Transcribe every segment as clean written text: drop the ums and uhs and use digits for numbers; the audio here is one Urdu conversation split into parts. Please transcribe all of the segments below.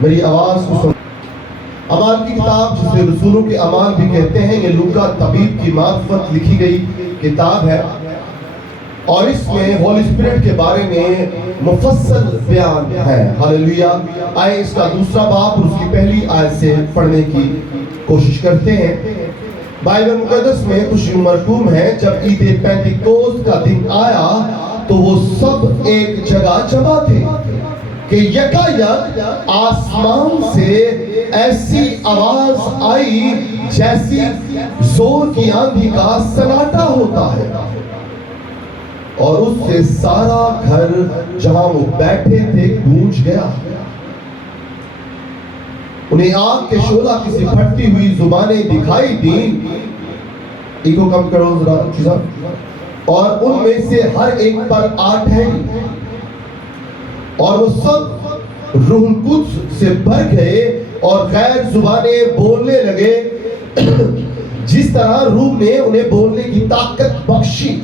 میری آواز کو سن۔ اعمال کی کتاب جسے رسولوں کے اعمال بھی کہتے ہیں، یہ لوکا طبیب کی معرفت لکھی گئی کتاب ہے، اور اس میں ہولی اسپرٹ کے بارے میں مفصل بیان ہے۔ ہاللیلویا۔ آئے اس کا دوسرا باب اور اس کی پہلی آیت سے پڑھنے کی کوشش کرتے ہیں۔ بائبل مقدس میں کچھ مرقوم ہے، جب عید پینتیکوست کا دن آیا تو وہ سب ایک جگہ جمع تھے کہ یکایک آسمان سے ایسی آواز آئی جیسی زور کی آندھی کا سناٹا ہوتا ہے، اور اس سے سارا گھر جہاں وہ بیٹھے تھے گونج گیا۔ انہیں آگ کے شعلہ کسی پھٹتی ہوئی زبانیں دکھائی دیں، ایکو کم کرو ذرا چیزاں، اور ان میں سے ہر ایک پر آ ٹھہری، اور وہ سب روح القدس سے بھر گئے اور غیر زبانیں بولنے لگے جس طرح روح نے انہیں بولنے کی طاقت بخشی۔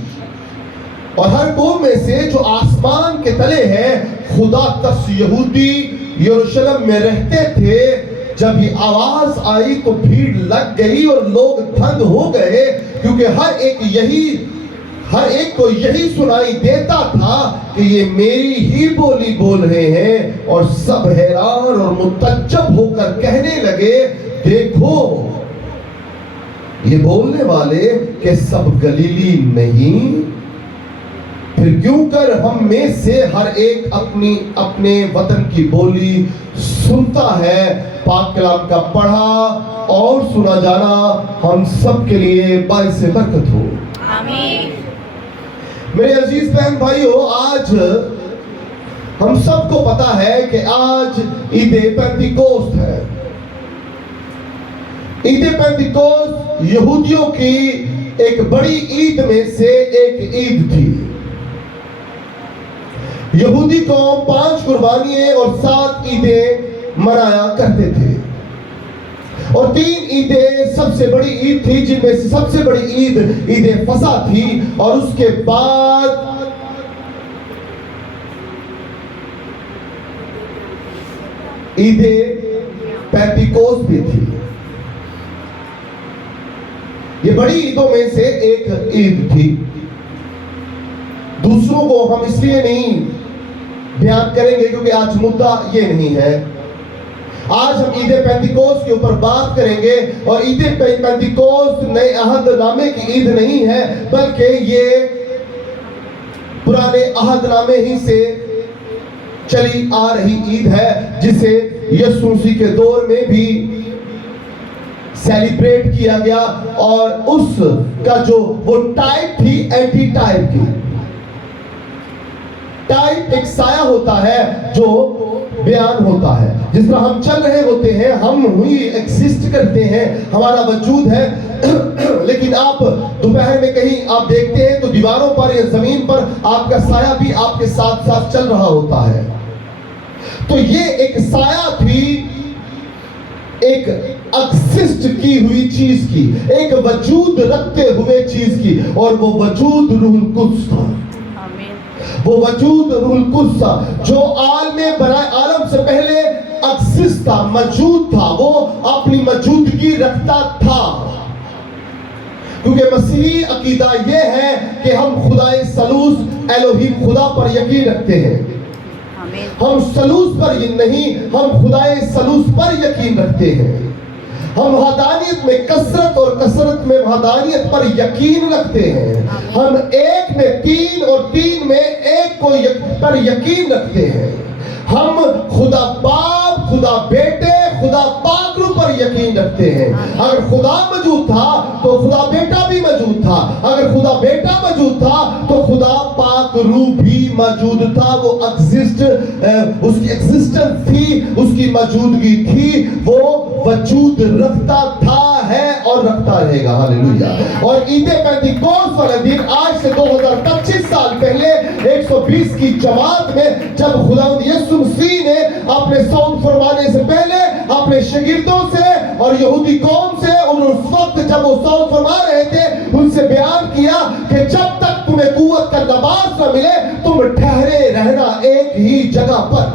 اور ہر قوم میں سے جو آسمان کے تلے ہے، خدا ترس یہودی یروشلم میں رہتے تھے، جب یہ آواز آئی تو بھیڑ لگ گئی اور لوگ دھند ہو گئے، کیونکہ ہر ایک کو یہی سنائی دیتا تھا کہ یہ میری ہی بولی بول رہے ہیں، اور سب حیران اور متعجب ہو کر کہنے لگے، دیکھو یہ بولنے والے کہ سب گلیلی نہیں؟ پھر کیوں کر ہم میں سے ہر ایک اپنے وطن کی بولی سنتا ہے؟ پاک کلام کا پڑھا اور سنا جانا ہم سب کے لیے باعث برکت ہو۔ آمین۔ میرے عزیز بہن بھائیو، آج ہم سب کو پتا ہے کہ آج عید پینتیکوست ہے۔ عید پینتیکوست یہودیوں کی ایک بڑی عید میں سے ایک عید تھی۔ یہودی قوم 5 قربانیاں اور 7 عیدیں منایا کرتے تھے، اور 3 عیدیں سب سے بڑی عید تھی، جن میں سے سب سے بڑی عید عید فصح تھی، اور اس کے بعد عید پینتیکوست بھی تھی۔ یہ بڑی عیدوں میں سے ایک عید تھی۔ دوسروں کو ہم اس لیے نہیں بیان کریں گے کیونکہ آج مدعا یہ نہیں ہے۔ آج ہم عید پینتیکوست کے اوپر بات کریں گے، اور عید پینتیکوست نئے عہد نامے کی عید نہیں ہے، بلکہ یہ پرانے عہد نامے ہی سے چلی آ رہی عید ہے، جسے یسوع مسیح کے دور میں بھی سیلیبریٹ کیا گیا، اور اس کا جو وہ ٹائپ تھی اینٹی ٹائپ کی۔ ٹائپ ایک سایہ ہوتا ہے جو بیان ہوتا ہے، جس طرح ہم چل رہے ہوتے ہیں، ہم ہوئی ایگزسٹ کرتے ہیں، ہمارا وجود ہے، لیکن آپ دوپہر میں کہیں آپ دیکھتے ہیں تو دیواروں پر یا زمین پر آپ کا سایہ بھی آپ کے ساتھ ساتھ چل رہا ہوتا ہے۔ تو یہ ایک سایہ تھی، ایک ایگزسٹ کی ہوئی چیز کی، ایک وجود رکھتے ہوئے چیز کی، اور وہ وجود روح القدس تھا۔ وہ وجود روح القدس تھا جو عالم برائے عالم سے پہلے ایگزسٹ تھا، موجود تھا، وہ اپنی موجودگی رکھتا تھا۔ کیونکہ مسیحی عقیدہ یہ ہے کہ ہم خدائے ثالوث الوہیم خدا پر یقین رکھتے ہیں۔ ہم ثالوث پر نہیں، ہم خدائے ثالوث پر یقین رکھتے ہیں۔ ہم وحدانیت میں کثرت اور کثرت میں وحدانیت پر یقین رکھتے ہیں۔ ہم ایک میں 3 اور 3 میں ایک کو پر یقین رکھتے ہیں۔ ہم خدا باپ، خدا بیٹے، خدا پاک روح پر یقین رکھتے ہیں۔ اگر خدا موجود تھا تو خدا بیٹا بھی موجود تھا، اگر خدا بیٹا موجود تھا تو خدا پاک روح بھی موجود تھا۔ وہ ایگزسٹ، اس کی ایگزسٹنس تھی، اس کی موجودگی تھی، وہ وجود رکھتا تھا، ہے اور رکھتا رہے گا۔ ہاللیلویا۔ اور عید پینتیکوست والا دن آج سے 2025 سال پہلے 120 کی جماعت میں جب خداوند یسوع مسیح نے اپنے صعود فرمانے سے پہلے اپنے شاگردوں سے اور یہودی قوم سے، اور اس وقت جب وہ صعود فرما رہے تھے، ان سے بیان کیا کہ جب تک تمہیں قوت کا لباس نہ ملے تم ٹھہرے رہنا ایک ہی جگہ پر۔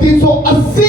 380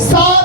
7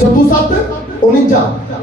49।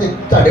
ਤੁਹਾਡੇ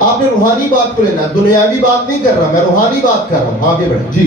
آپ نے روحانی بات کو لینا ہے, دنیاوی بات نہیں کر رہا, میں روحانی بات کر رہا ہوں. آگے بڑھیں جی.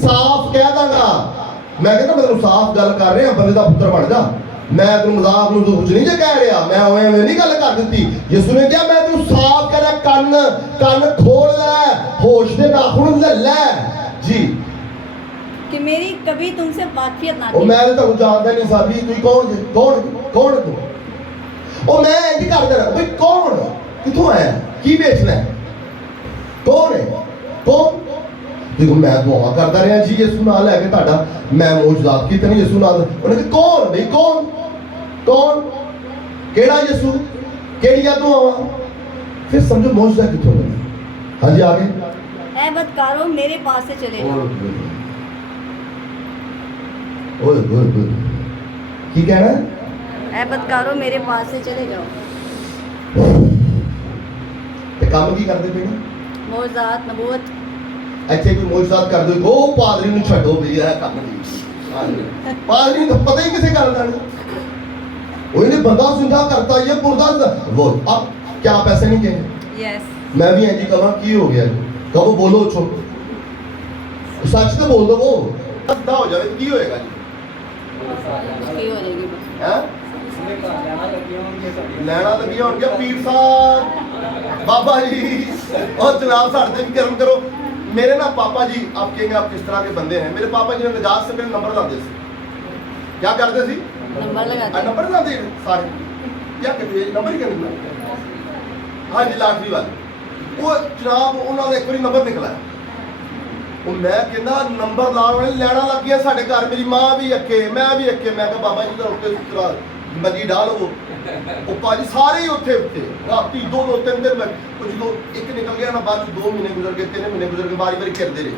صاف کہہ دوں گا. میں کہتا مطلب صاف گل کر رہے ہیں, بندے دا پتر بن جا. میں تم مذاق نو کچھ نہیں کہہ رہا, میں اوے نہیں گل کر دیتی. یسوع نے کہا میں تم صاف کہہ رہا, کن کھول لے, ہوش دے ناخن لے لے جی. کہ میری کبھی تم سے واقفیت نہ او کی. میں تو جاندا نہیں صاحبی تو کون جے, کون ہے تو. او میں انج کردا رہا, بھئی کون کتھوں ہے, کی بیچنا ہے, کون ہے, کون. دیکھو میں دعا کرتا رہا جی یسوع نال لے کے تہاڈا, میں معجزات کیتے نہیں یسوع نال. انہوں نے کہا کون بھئی, کون کیڑا یسوع, کیڑیاں دعاواں. پھر سمجھو معجزہ کتھوں ہے. ہاں جی آگے. اے بدکارو میرے پاس سے چلے جاؤ. اوئے کی کہنا ہے, اے بدکارو میرے پاس سے چلے جاؤ. تے کام کی کردے پے نا, معجزات نبوت ایتھے کوئی معجزات کر دو, او پادری نوں چھڈو بھئی اے کام نہیں. پادری نوں پتہ ہی کسے گل دا نہیں. وہ نے بندہ زندہ کرتا, یہ مردہ وہ. اب کیا پیسے نہیں کہے, یس میں بھی اینجی کہاں کی ہو گیا, کہو بولو چھو سچ تو بول دو, وہ سدا ہو جائے کی ہوئے گا جی. کی ہو جائے گی بس. ہاں لینا لگی ہون گیا پیر صاحب بابا جی اور جناب ساڑھتے بھی کرم کرو. میرے نا پاپا جی, آپ کہیں گے آپ کس طرح کے بندے ہیں, میرے پاپا جی نے نجات سے پہلے نمبر لاتے تھے. کیا کرتے تھے, نمبر لگاتے. نمبر لاتے سارے, کیا کہتے ہیں نمبر ہی کرنا. ہاں جی لاٹری والے. وہ جناب انہوں نے ایک بار نمبر نکلا, میں کہنا نمبر لانے لینا لگ گیا ساڈے گھر. میری ماں بھی اکے, میں بھی اکے. میں کہا بابا جی اتنے سترا بجی ڈالو, وہ پاجی سارے ہی اتنے راتی 2-3 دن میں جو ایک نکل گیا نا, بعد 2 مہینے گزر گئے, 3 مہینے گزر گئے, باری باری کرتے رہے.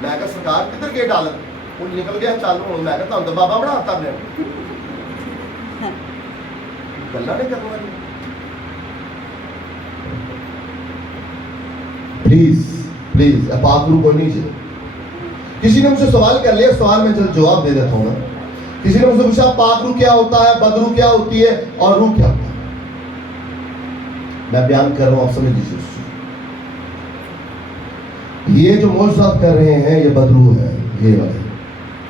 میں کہا سرکار کدھر گئے ڈالر, وہ نکل گیا چل ہوں. میں کہتا ہوں بابا بناتا میں گلا نہیں کرنا. پلیز پاک روح کوئی نہیں چاہیے. کسی نے مجھ سے سوال کر لیا, سوال میں جواب دے دیتا ہوں نا. کسی نے مجھ سے پوچھا پاک روح کیا ہوتا ہے, بد روح کیا ہوتی ہے, اور روح کیا ہوتا ہے. میں بیان کر رہا ہوں, آپ سمجھ لیجیے. یہ جو معجزات کر رہے ہیں یہ بد روح ہے,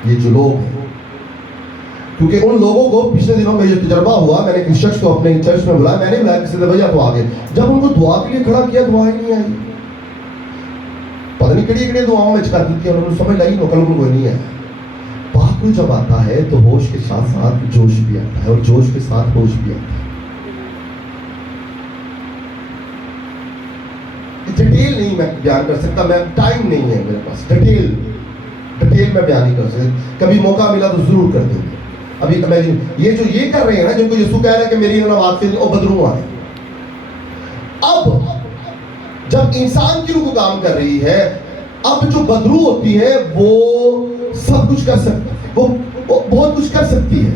یہ جو لوگ ہیں. کیونکہ ان لوگوں کو پچھلے دنوں میں یہ تجربہ ہوا, میں نے کسی شخص کو اپنے چرچ میں بلایا, میں نے بلایا کسی نے بھیا تو آگے. جب ان کو دعا کے لیے کھڑا کیا, دعا ہی نہیں آئی. پتہ نہیں کڑی دعاؤں میں کر دیتی ہے, انہوں نے سمجھ لائی نقل کوئی نہیں ہے. پاک روح جب آتا ہے تو ہوش کے ساتھ ساتھ جوش بھی آتا ہے, اور جوش کے ساتھ ہوش بھی آتا ہے. ڈیٹیل نہیں میں بیان کر سکتا, میں ٹائم نہیں ہے میرے پاس, ڈیٹیل میں بیان نہیں کر سکتا. کبھی موقع ملا تو ضرور کر دیں گے. ابھی امیجن یہ جو یہ کر رہے ہیں نا, جن کو یسوع کہہ رہا ہے کہ میری نماز سے وہ بدروح آئے. اب جب انسان کی روح کو کام کر رہی ہے, اب جو بدروح ہوتی ہے وہ سب کچھ کر سکتی ہے, وہ بہت کچھ کر سکتی ہے.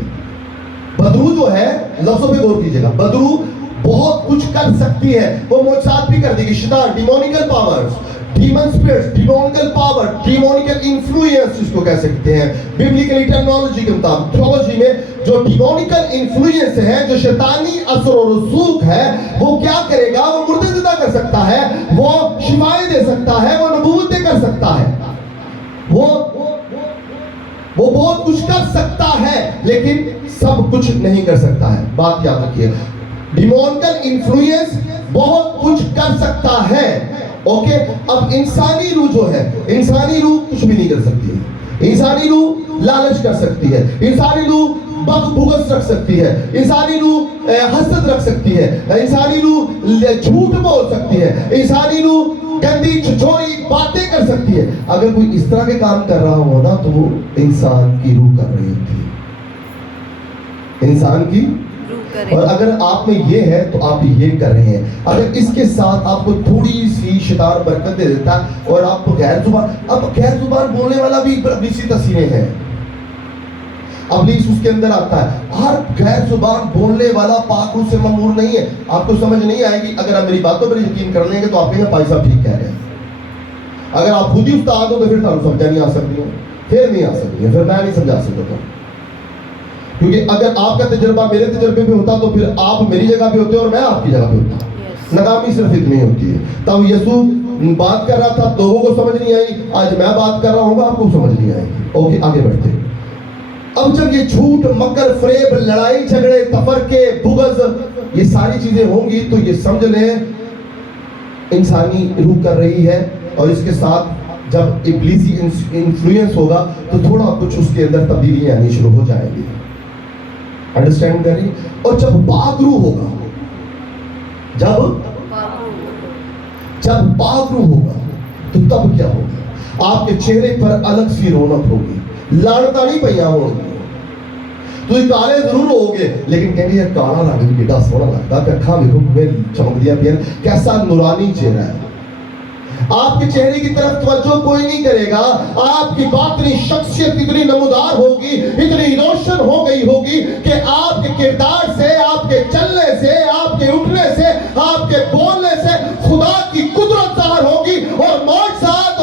بدروح جو ہے, لفظوں پہ غور کیجیے گا, بدروح بہت کچھ کر سکتی ہے. وہ معجزات بھی کر دے گی. شیطان, demonical powers, demon spirits, demonical power, demonical influence جس کو کہہ سکتے ہیں. بیبلیکل ٹرمینالوجی کے مطابق, تھیولوجی میں جو ڈیمونیکل انفلوئنس ہے, جو شیطانی اثر و رسوخ ہے, وہ کیا کرے گا, وہ مردے زندہ کر سکتا ہے, وہ شفائیں دے سکتا ہے, وہ نبوتیں کر سکتا ہے, وہ بہت کچھ کر سکتا ہے, لیکن سب کچھ نہیں کر سکتا ہے. بات یاد رکھیے, ڈیمونیکل انفلوئنس بہت کچھ کر سکتا ہے. اوکے, اب انسانی روح جو ہے, انسانی روح کچھ بھی نہیں کر سکتی ہے. انسانی روح لالچ کر سکتی ہے, انسانی روح بغض رکھ سکتی ہے, انسانی روح حسد رکھ سکتی ہے, انسانی روح جھوٹ بول سکتی ہے, انسانی روح گندی چھچوری باتیں کر سکتی ہے. اگر کوئی اس طرح کے کام کر رہا ہو نا, تو وہ انسان کی روح کر رہی ہوتی ہے, انسان کی. اور اگر آپ میں یہ ہے تو آپ یہ کر رہے ہیں. اگر اس کے ساتھ آپ کو تھوڑی سی شیطان برکت دے دیتا ہے, اور آپ کو غیر زبان, اب غیر زبان بولنے والا بھی اسی تصویریں ہیں. ابلیس اس کے اندر آتا ہے. ہر غیر زبان بولنے والا پاک روح سے مامور نہیں ہے. آپ کو سمجھ نہیں آئے گی. اگر آپ میری باتوں پر یقین کر لیں گے تو آپ کہیں گے بھائی صاحب ٹھیک کہہ رہے ہیں. اگر آپ خود ہی استاد ہو تو پھر تمہیں سمجھا نہیں آ سکتی ہو, پھر نہیں آ سکتی ہے, پھر میں نہیں سمجھا سکتا. کیونکہ اگر آپ کا تجربہ میرے تجربے پہ ہوتا تو پھر آپ میری جگہ پہ ہوتے اور میں آپ کی جگہ پہ ہوتا. ناکامی صرف اتنی ہوتی ہے. تب یسوع بات کر رہا تھا, لوگوں کو سمجھ نہیں آئی. آج میں بات کر رہا ہوں گا, آپ کو سمجھ نہیں آئے گی. اوکے, آگے بڑھتے. اب جب یہ جھوٹ, مکر, فریب, لڑائی جھگڑے, تفرقے, بغض, یہ ساری چیزیں ہوں گی تو یہ سمجھ لیں انسانی روح کر رہی ہے. اور اس کے ساتھ جب ابلیسی انفلوئنس ہوگا تو تھوڑا کچھ اس کے اندر تبدیلیاں آنی شروع ہو جائیں گی. انڈرسٹینڈ کر رہی. اور جب پاک روح ہوگا, جب پاک روح ہوگا تو تب کیا ہوگا؟ آپ کے چہرے پر الگ سی رونق ہوگی. لانتا نہیں پہیا ہوگی. تو یہ کالے ضرور ہوگے لیکن کہیں گے یہ کالا لگتا, بیٹا سونا لگتا, اکھاں دیکھو میں چمک دیا پھر کیسا نورانی چہرہ ہے. آپ کے چہرے کی طرف توجہ کوئی نہیں کرے گا. آپ کی باطنی شخصیت اتنی نمودار ہوگی, اتنی روشن ہو گئی ہوگی کہ آپ کے کردار سے, آپ کے چلنے سے, آپ کے اٹھنے سے, آپ کے بولنے سے خدا کی قدرت ظاہر ہوگی. اور معجزات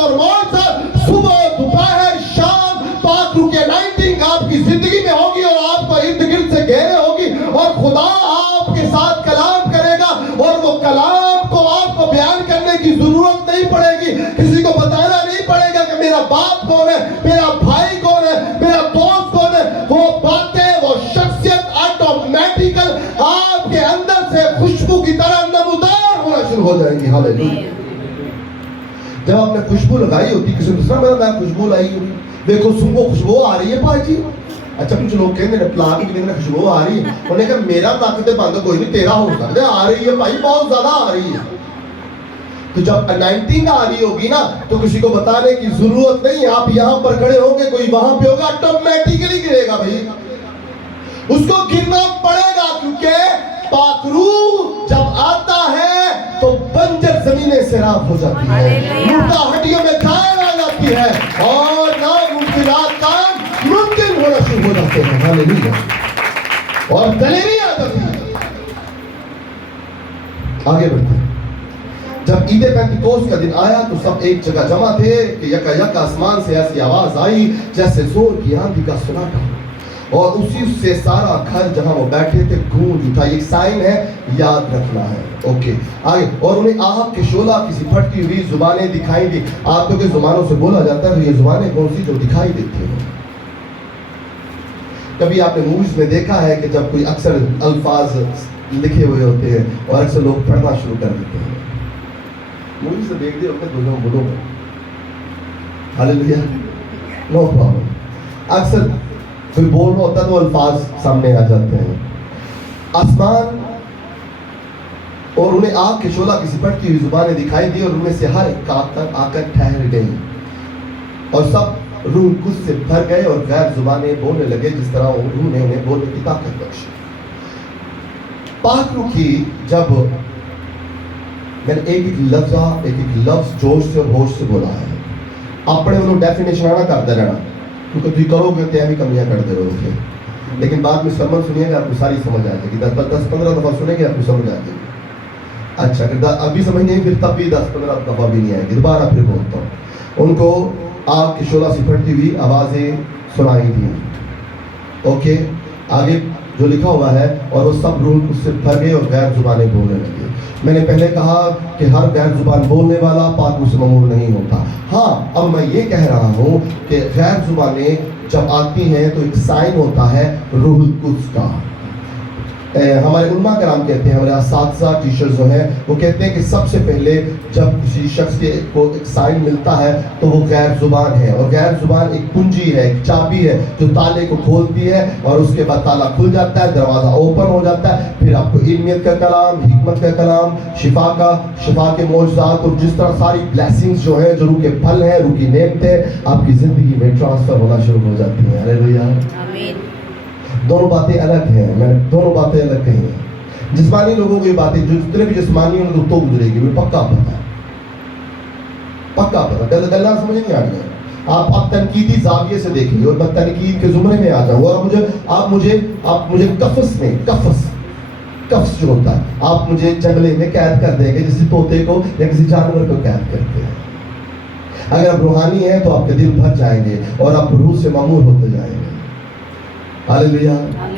صبح, دوپہر, شام پاک روح کی انائٹنگ آپ کی زندگی میں ہوگی اور آپ کو ارد گرد سے گھیرے ہوگی. اور خدا آپ کے ساتھ کلام کرے گا اور وہ کلام کو آپ کو بیان کرنے کی ضرورت نہیں پڑے گی. کسی کو بتانا نہیں پڑے گا کہ میرا باپ کون ہے, میرا بھائی کون ہے, میرا دوست کون ہے. وہ باتیں, وہ شخصیت آٹومیٹیکل آپ کے اندر سے خوشبو کی طرح نمودار ہونا شروع ہو جائے گی. ہاللیلویا. جب آپ نے خوشبو لگائی ہوتی, کسی دوسرا میرا میں خوشبو لائی ہوئی, دیکھو سن کو خوشبو آ رہی ہے بھائی جی. اچھا کچھ لوگ کہیں میرے پلاٹ کی میں خوشبو آ رہی ہے, انہوں نے کہا میرا طاقت بند کوئی نہیں, تیرا ہو سکتا ہے. آ رہی ہے بھائی, بہت زیادہ آ رہی ہے. تو جب انائٹنگ آ رہی ہوگی نا تو کسی کو بتانے کی ضرورت نہیں. آپ یہاں پر کھڑے ہوں گے, کوئی وہاں پہ ہوگا, آٹومیٹکلی گرے گا بھائی. اس کو گرنا پڑے گا کیونکہ پاک روح جب آتا ہے تو بنجر زمینیں سیراب ہو جاتی ہے, مردہ ہڈیوں میں جان آ جاتی ہے اور ناممکنات کام ممکن ہونا شروع ہو جاتے ہیں. ہاللیلویا. اور دلیری آ جاتی ہے. آگے بڑھتے ہیں. جب عید پینتیکوست کا دن آیا تو سب ایک جگہ جمع تھے کہ یکا یک آسمان سے ایسی آواز آئی جیسے زور کی آندھی کا سناٹا, اور اسی سے سارا گھر جہاں وہ بیٹھے تھے گونج اٹھا. ایک سائن ہے, یاد رکھنا ہے. اوکے آگے. اور انہیں آگ کے شعلہ کسی پھٹتی ہوئی زبانیں دکھائی دی. آپ کو کہ زبانوں سے بولا جاتا ہے تو یہ زبانیں کون سی جو دکھائی دیتی ہیں. کبھی آپ نے موویز میں دیکھا ہے کہ جب کوئی اکثر الفاظ لکھے ہوئے ہوتے ہیں اور اکثر لوگ پڑھنا شروع کر دیتے ہیں. موویز سے دیکھ دے اپنے دونوں بولوں میں. ہاللیلویا. No problem. اکثر کوئی بول رہا ہوتا ہے تو الفاظ سامنے آ جاتے ہیں. آسمان اور انہیں آگ کے شعلہ کی سپٹتی ہوئی زبانیں دکھائی دی اور ان میں سے ہر ایک آ کر ٹھہر گئی اور سب روح القدس سے بھر گئے اور غیر زبانیں بولنے لگے جس طرح روح نے انہیں بولنے کی طاقت بخشی. پاک روح کی جب میں نے ایک لفظ جوش سے اور ہوش سے بولا ہے, اپنے انہوں ڈیفینیشن آنا کرتے رہنا کیونکہ تھی کرو گے تو بھی کمیاں کرتے رہو گے, لیکن بعد میں سرمن سنیے گا آپ کو ساری سمجھ آ جائے گی. 10-15 دفعہ سنیں گے آپ کو سمجھ آ جائے گی. اچھا اگر ابھی سمجھ نہیں پھر تب بھی 10-15 دفعہ بھی نہیں آئے گی. دوبارہ پھر بولتا ہوں. ان کو آگ کی شعلہ سے پھٹتی ہوئی آوازیں سنائی تھیں. اوکے آگے جو لکھا ہوا ہے, اور وہ سب روح اس سے بھر گئے اور غیر زبانیں بولنے لگے. میں نے پہلے کہا کہ ہر غیر زبان بولنے والا پاک روح سے مامور نہیں ہوتا. ہاں اب میں یہ کہہ رہا ہوں کہ غیر زبانیں جب آتی ہیں تو ایک سائن ہوتا ہے روح القدس کا. ہمارے علماء کرام کہتے ہیں, ہمارے اساتذہ ٹیچرز جو ہیں وہ کہتے ہیں کہ سب سے پہلے جب کسی شخص کے کو ایک سائن ملتا ہے تو وہ غیر زبان ہے, اور غیر زبان ایک کنجی ہے, ایک چابی ہے جو تالے کو کھولتی ہے اور اس کے بعد تالا کھل جاتا ہے, دروازہ اوپن ہو جاتا ہے. پھر آپ کو علمیت کا کلام, حکمت کا کلام, شفا کے معجزات اور جس طرح ساری بلیسنگز جو ہیں, جو روح کے پھل ہیں, روح کی نعمتیں آپ کی زندگی میں ٹرانسفر ہونا شروع ہو جاتی ہیں. ہاللیلویا. آمین. دونوں باتیں الگ ہیں, میں نے دونوں باتیں الگ کہی ہیں. جسمانی لوگوں کو یہ باتیں جو جتنے بھی جسمانی ہیں ان کو تو گزرے گی, مجھے پکا پتا گلا سمجھ نہیں آ رہی ہے. آپ تنقیدی زاویے سے دیکھیں اور میں تنقید کے زمرے میں آ جاؤں, اور آپ مجھے کفس جو ہوتا ہے آپ مجھے جنگلے میں قید کر دیں گے جیسے طوطے کو یا کسی جانور کو قید کرتے ہیں. اگر آپ روحانی ہیں تو آپ کے دل بھر جائیں گے اور آپ روح سے مامور ہوتے جائیں گے. ہاللیلویا.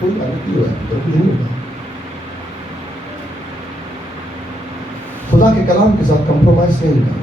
کوئی گل نہیں ہوا، تو کچھ نہیں ہوگا. خدا کے کلام کے ساتھ کمپرومائز نہیں کرنا.